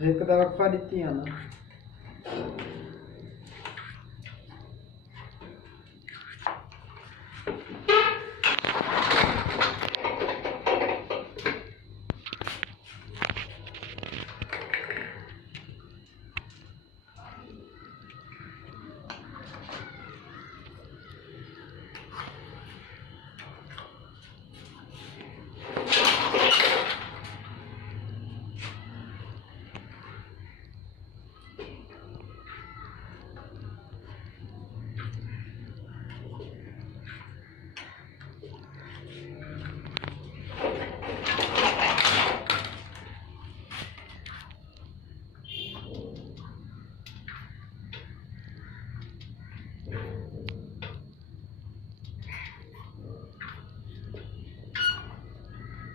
एक दफा दी है ना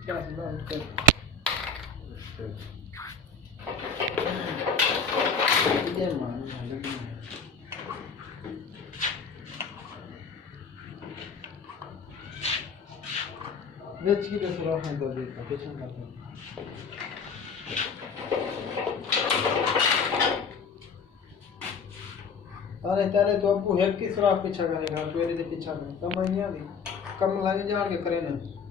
क्या ये मान वेज की दूसरा है तो देखो पीछे करते हैं। अरे तेरे तो अब एक की सुराख पीछा करेगा तो ये पीछा कम नहीं आती कम लगे जान के करे ना।